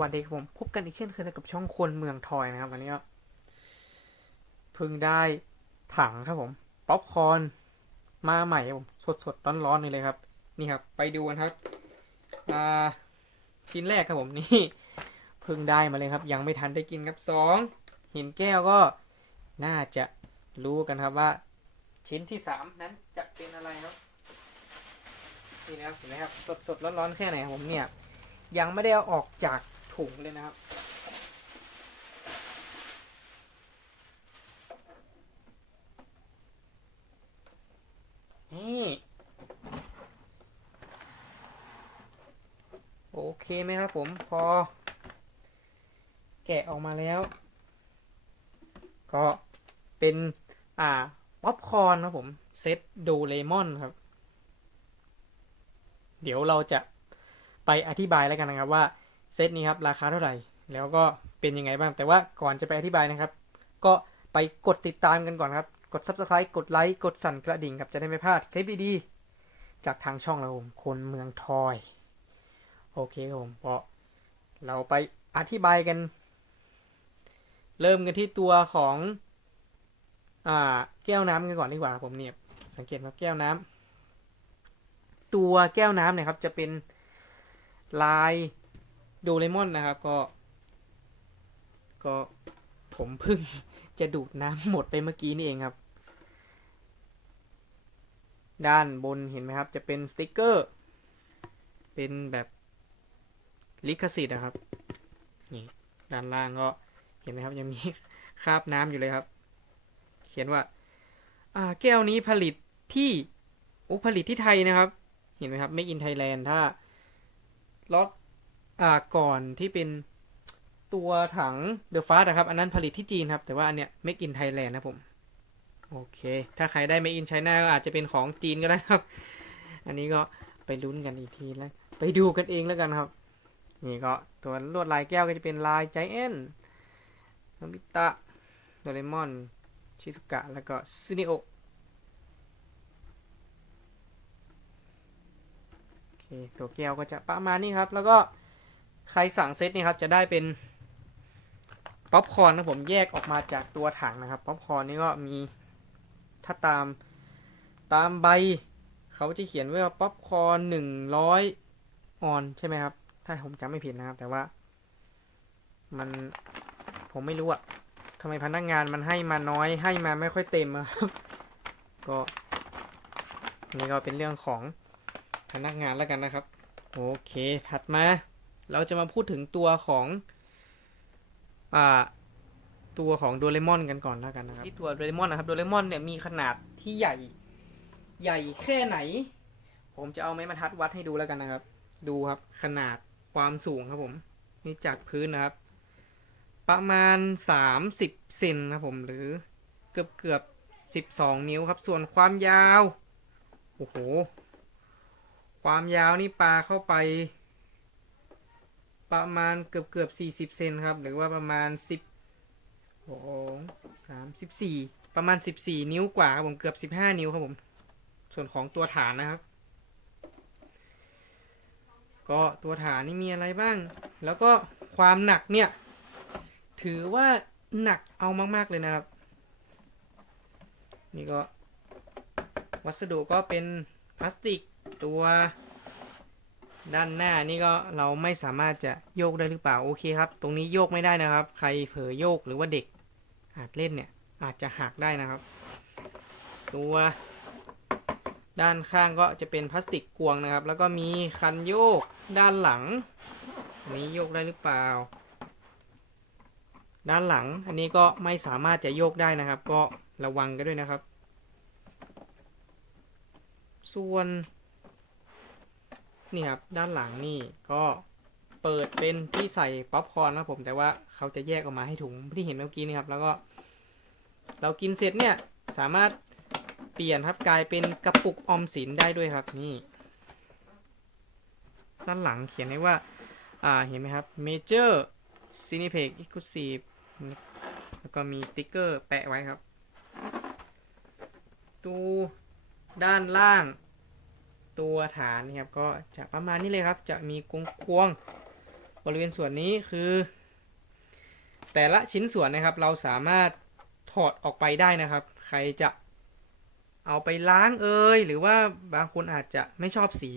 วัสดีครับผมพบกันอีกเช่นเคยกับช่องคนเมืองทอยนะครับวันนี้ก็เพิ่งได้ถังครับผมป๊อปคอนมาใหม่ผมสดสดร้อนร้อนนี่เลยครับ นี่ครับ ไปดูกันครับอ่าชิ้นแรกครับผมนี่เพิ่งได้มาเลยครับ ยังไม่ทันได้กินครับสองหินแก้วก็น่าจะรู้กันครับว่า ชิ้นที่สามนั้นจะเป็นอะไรครับนี่นะครับเห็นไหมครับสดสดร้อนร้อนแค่ไหนครับผมเนี่ยยังไม่ได้เอาออกจาก ถุงเลยนะครับ นี่ โอเคไหมครับผมพอ แกะออกมาแล้ว ก็เป็น อ่าป๊อปคอร์นครับผม เซตโดเรมอนครับ เดี๋ยวเราจะไปอธิบายแล้วกันนะครับว่า เซตนี้ครับราคาเท่าไหร่ แล้วก็เป็นยังไงบ้าง แต่ว่าก่อนจะไปอธิบายนะครับ ก็ไปกดติดตามกันก่อนครับ กด subscribe กดไลค์กดสั่นกระดิ่งครับจะได้ไม่พลาดคลิปดีๆจากทางช่องเราผมคนเมืองทอย โอเคครับผมก็เราไปอธิบายกัน เริ่มกันที่ตัวของอ่าแก้วน้ำกันก่อนดีกว่าผมเนี่ยสังเกตว่าแก้วน้ำตัวแก้วน้ำเนี่ยครับจะเป็นลาย โดเรมอนนะครับก็ ก็ผมเพิ่งจะดูดน้ำหมดไปเมื่อกี้นี่เองครับ ด้านบนเห็นไหมครับ จะเป็นสติกเกอร์ เป็นแบบลิขสิทธิ์นะครับ นี่ด้านล่างก็เห็นไหมครับยังมีคราบน้ำอยู่เลยครับ เขียนว่า อ่า แก้วนี้ผลิตที่โอ้ผลิตที่ไทยนะครับ เห็นไหมครับ Make in Thailand ถ้าล็อต อ่าก่อนที่เป็นตัวถังเดอะฟาสนะครับ อันนั้นผลิตที่จีนครับ แต่ว่าอันเนี้ย Make in Thailand นะผม โอเค ถ้าใครได้ Make in China ก็อาจจะเป็นของจีนก็ได้ครับ อันนี้ก็ไปลุ้นกันอีกทีแล้ว ไปดูกันเองแล้วกันครับ นี่ก็ตัวลวดลายแก้วก็จะเป็นลายใจแอนโนบิตะโดเรมอน ชิซุกะ แล้วก็ซินิโอโอเคตัวแก้วก็จะประมาณนี้ครับ แล้วก็ ใครสั่งเซตนี่ครับจะได้เป็นป๊อปคอร์นนะผมแยกออกมาจากตัวถังนะครับป๊อปคอร์นนี่ก็มีถ้าตามตามใบ เขาจะเขียนไว้ว่าป๊อปคอร์นหนึ่งร้อยออนใช่ไหมครับ ถ้าผมจำไม่ผิดนะครับ แต่ว่า มันผมไม่รู้อะทำไมพนักงานมันให้มาน้อยให้มาไม่ค่อยเต็มอะครับก็นี่ก็เป็นเรื่องของพนักงานแล้วกันนะครับ โอเคถัดมา เราจะมาพูดถึงตัวของอ่าตัวของโดเรมอนกันก่อนแล้วกันนะครับที่ตัวโดเรมอนนะครับโดเรมอนเนี่ยมีขนาดที่ใหญ่ใหญ่แค่ไหน ผมจะเอาไม้บรรทัดวัดให้ดูแล้วกันนะครับ ดูครับขนาดความสูงครับผม นี่จากพื้นนะครับ ประมาณ 30เซนครับผมหรือเกือบเกือบ12 นิ้วครับ ส่วนความยาวโอ้โหความยาวนี่ปลาเข้าไป ประมาณเกือบเกือบสี่สิบเซนครับ หรือว่าประมาณสิบโอ้สามสิบสี่ประมาณสิบสี่นิ้วกว่าครับผมเกือบสิบห้านิ้วครับผม ส่วนของตัวฐานนะครับ ก็ตัวฐานนี่มีอะไรบ้าง แล้วก็ความหนักเนี่ย ถือว่าหนักเอามากๆเลยนะครับ นี่ก็วัสดุก็เป็นพลาสติกตัว ด้านหน้านี่ก็เราไม่สามารถจะโยกได้หรือเปล่าโอเคครับ ตรงนี้โยกไม่ได้นะครับ ใครเผลอโยกหรือว่าเด็กอาจเล่นเนี่ยอาจจะหักได้นะครับ ตัวด้านข้างก็จะเป็นพลาสติกกวงนะครับ แล้วก็มีคันโยกด้านหลังอันนี้โยกได้หรือเปล่า ด้านหลังอันนี้ก็ไม่สามารถจะโยกได้นะครับ ก็ระวังกันด้วยนะครับ ส่วน นี่ครับด้านหลังนี่ก็เปิดเป็นที่ใส่ป๊อปคอร์นครับผมแต่ว่าเขาจะแยกออกมาให้ถุงที่เห็นเมื่อกี้นี่ครับ แล้วก็ เรากินเสร็จเนี่ยสามารถเปลี่ยนครับกลายเป็นกระปุกออมสินได้ด้วยครับนี่ ด้านหลังเขียนไว้ว่า อ่าเห็นไหมครับ Major Cineplex Exclusive แล้วก็มีสติกเกอร์แปะไว้ครับ ดูด้านล่าง ตัวฐานนี่ครับก็จะประมาณนี้เลยครับ จะมีกงควงบริเวณส่วนนี้คือ แต่ละชิ้นส่วนนะครับ เราสามารถถอดออกไปได้นะครับ ใครจะเอาไปล้างเอยหรือว่าบางคนอาจจะไม่ชอบสี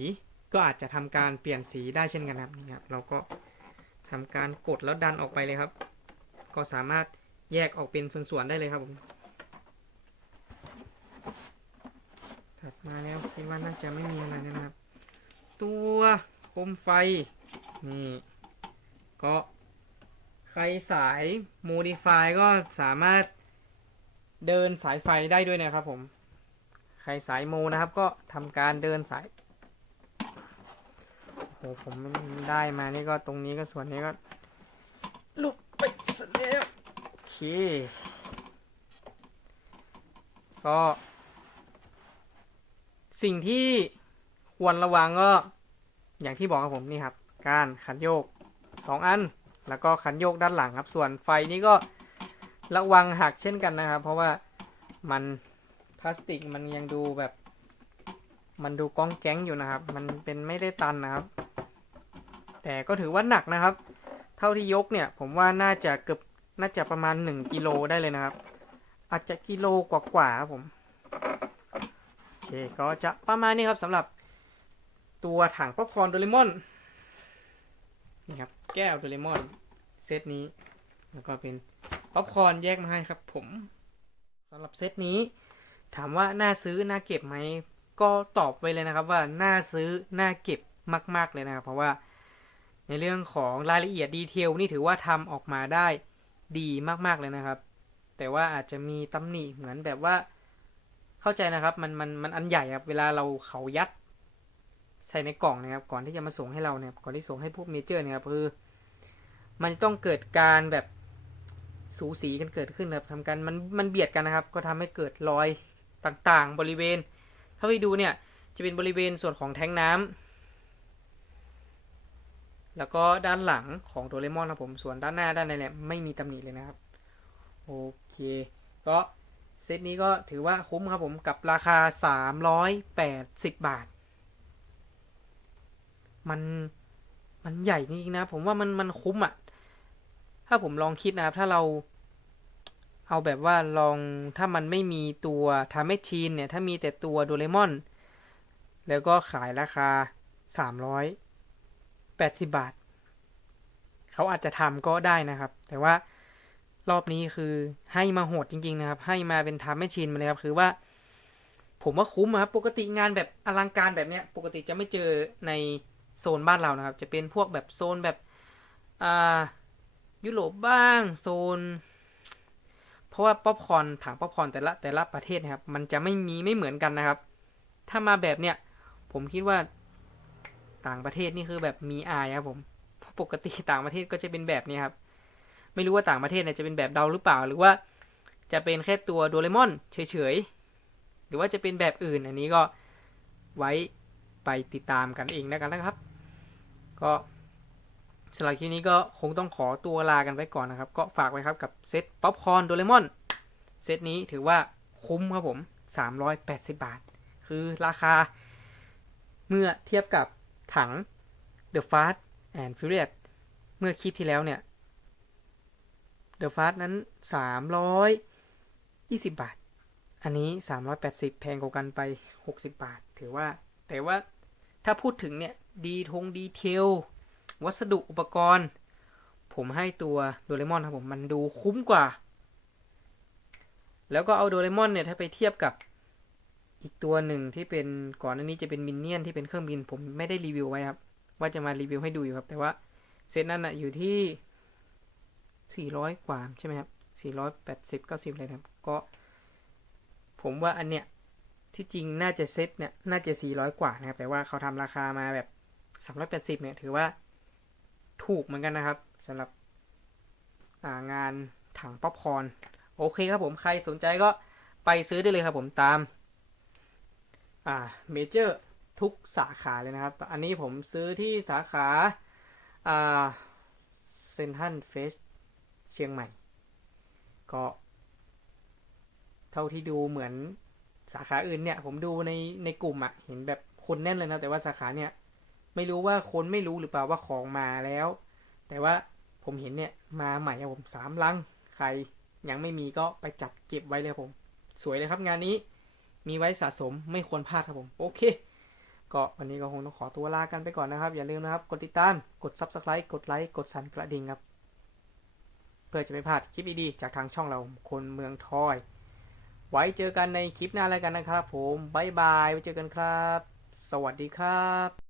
ก็อาจจะทำการเปลี่ยนสีได้เช่นกันนะครับนี่ครับเราก็ทำการกดแล้วดันออกไปเลยครับ ก็สามารถแยกออกเป็นส่วนๆได้เลยครับผม ถัดมาแล้วคิดว่าน่าจะไม่มีอะไรนะครับ ตัวโคมไฟ นี่ ก็ใครสาย Modify ก็สามารถเดินสายไฟได้ด้วยนะครับผม ใครสายโมนะครับก็ทำการเดินสายโอ้โหผมได้มานี่ก็ตรงนี้ก็ส่วนนี้ก็หลุดไปซะแล้วโอเค ก็ สิ่งที่ควรระวังก็อย่างที่บอกครับผมนี่ครับ การขันโยกสองอัน แล้วก็ขันโยกด้านหลังครับ ส่วนไฟนี่ก็ระวังหักเช่นกันนะครับ เพราะว่ามันพลาสติกมันยังดูแบบ มันดูก้องแก๊งอยู่นะครับ มันเป็นไม่ได้ตันนะครับ แต่ก็ถือว่าหนักนะครับ เท่าที่ยกเนี่ย ผมว่าน่าจะเกือบน่าจะประมาณ 1กิโลได้เลยนะครับ อาจจะกิโลกว่าๆครับผม เคก็จะประมาณนี้ครับสำหรับตัวถังป๊อปคอร์นโดเรมอน นี่ครับ แก้วโดเรมอนเซตนี้ แล้วก็เป็นป๊อปคอร์นแยกมาให้ครับ ผมสำหรับเซตนี้ ถามว่าน่าซื้อน่าเก็บไหมก็ตอบไว้เลยนะครับว่าน่าซื้อน่าเก็บมาก ๆเลยนะครับเพราะว่าในเรื่องของรายละเอียดดีเทลนี่ถือว่าทำออกมาได้ดีมาก ๆ เลยนะครับ แต่ว่าอาจจะมีตำหนิเหมือนแบบว่า เข้าใจนะครับ มันมันมันอันใหญ่ครับ เวลาเราเขายัด ใส่ในกล่องนะครับ ก่อนที่จะมาส่งให้เราเนี่ย ก่อนที่ส่งให้พวกเมเจอร์เนี่ยครับคือ มันต้องเกิดการแบบสูสีกันเกิดขึ้นนะครับทำการมันมันเบียดกันนะครับ ก็ทำให้เกิดรอยต่างๆ บริเวณ ถ้าไปดูเนี่ยจะเป็นบริเวณส่วนของแทงน้ำแล้วก็ด้านหลังของโดเรมอนนะผม ส่วนด้านหน้าด้านในเนี่ยไม่มีตำหนิเลยนะครับ โอเค ก็ ซตนี้ก็ถือว่าคุ้มครับผมกับราคา 380 บาท มันมันใหญ่จริงๆนะ ผมว่ามันมันคุ้มอะ่ะ ถ้าผมลองคิดนะครับ ถ้าเราเอาแบบว่าลองถ้ามันไม่มีตัวทาเมชีนเนี่ย ถ้ามีแต่ตัวโดเรมอน แล้วก็ขายราคา 380 บาท เขาอาจจะทำก็ได้นะครับ แต่ว่า รอบนี้คือให้มาโหดจริง ๆ นะครับ ให้มาเป็นทาเมชีนมาเลยครับ คือว่า ผมว่าคุ้มครับ ปกติงานแบบอลังการแบบเนี้ย ปกติจะไม่เจอในโซนบ้านเรานะครับ จะเป็นพวกแบบโซนแบบอ่ายุโรปบ้างโซน เพราะว่าป๊อปคอนถังป๊อปคอนแต่ละแต่ละประเทศนะครับ มันจะไม่มีไม่เหมือนกันนะครับ ถ้ามาแบบเนี้ยผมคิดว่าต่างประเทศนี่คือแบบมีอายครับผมเพราะปกติต่างประเทศก็จะเป็นแบบนี้ครับ ไม่รู้ว่าต่างประเทศเนี่ยจะเป็นแบบเราหรือเปล่า หรือว่าจะเป็นแค่ตัวโดเรมอนเฉยๆ หรือว่าจะเป็นแบบอื่นอันนี้ก็ไว้ไปติดตามกันเองแล้วกันนะครับ ก็สำหรับคลิปนี้ก็คงต้องขอตัวลากันไปก่อนนะครับ ก็ฝากไว้ครับกับเซตป๊อปคอร์นโดเรมอนเซตนี้ถือว่าคุ้มครับผม 380 บาท คือราคาเมื่อเทียบกับถัง The Fast and Furious เมื่อคลิปที่แล้วเนี่ย The Fast นั้น 320 บาท อันนี้ 380 แพงกว่ากันไป 60 บาท ถือว่า แต่ว่าถ้าพูดถึงเนี่ย ดีทงดีเทล วัสดุอุปกรณ์ ผมให้ตัวโดเรมอนครับผม มันดูคุ้มกว่า แล้วก็เอาโดเรมอนเนี่ย ถ้าไปเทียบกับอีกตัวหนึ่งที่เป็นก่อนหน้านี้จะเป็นมินเนี่ยนที่เป็นเครื่องบิน ผมไม่ได้รีวิวไว้ครับ ว่าจะมารีวิวให้ดูอยู่ครับ แต่ว่าเซตนั้นอะอยู่ที่ 400 กว่าใช่ไหมครับ480 90เลยนะครับ ก็ ผมว่าอันเนี้ยที่จริงน่าจะเซตเนี่ยน่าจะ 400 กว่านะครับ แต่ว่าเขาทำราคามาแบบ 380เนี่ยถือว่าถูกเหมือนกันนะครับสำหรับงานถังป๊อปคอร์นโอเคครับผมใครสนใจก็ไปซื้อได้เลยครับผมตามอ่าเมเจอร์ทุกสาขาเลยนะครับ อันนี้ผมซื้อที่สาขาอ่าเซนทันเฟส เชียงใหม่ ก็เท่าที่ดูเหมือนสาขาอื่นเนี่ย ผมดูในในกลุ่มอะ่ะเห็นแบบคนแน่นเลยนะแต่ว่าสาขาเนี่ย ไม่รู้ว่าคนไม่รู้หรือเปล่าว่าของมาแล้ว แต่ว่าผมเห็นเนี่ยมาใหม่ครับผมสามลังใครยังไม่มีก็ไปจับเก็บไว้เลยผม สวยเลยครับงานนี้มีไว้สะสมไม่ควรพลาดครับผม โอเค ก็วันนี้ก็คงต้องขอตัวลากันไปก่อนนะครับ อย่าลืมนะครับ กดติดตาม กด Subscribe กดไลค์กดสั่นกระดิ่งครับ เพื่อจะไม่พลาดคลิปดีๆจากทางช่องเราคนเมืองทอย ไว้เจอกันในคลิปหน้าแล้วกันนะครับผมบายบายไว้เจอกันครับ สวัสดีครับ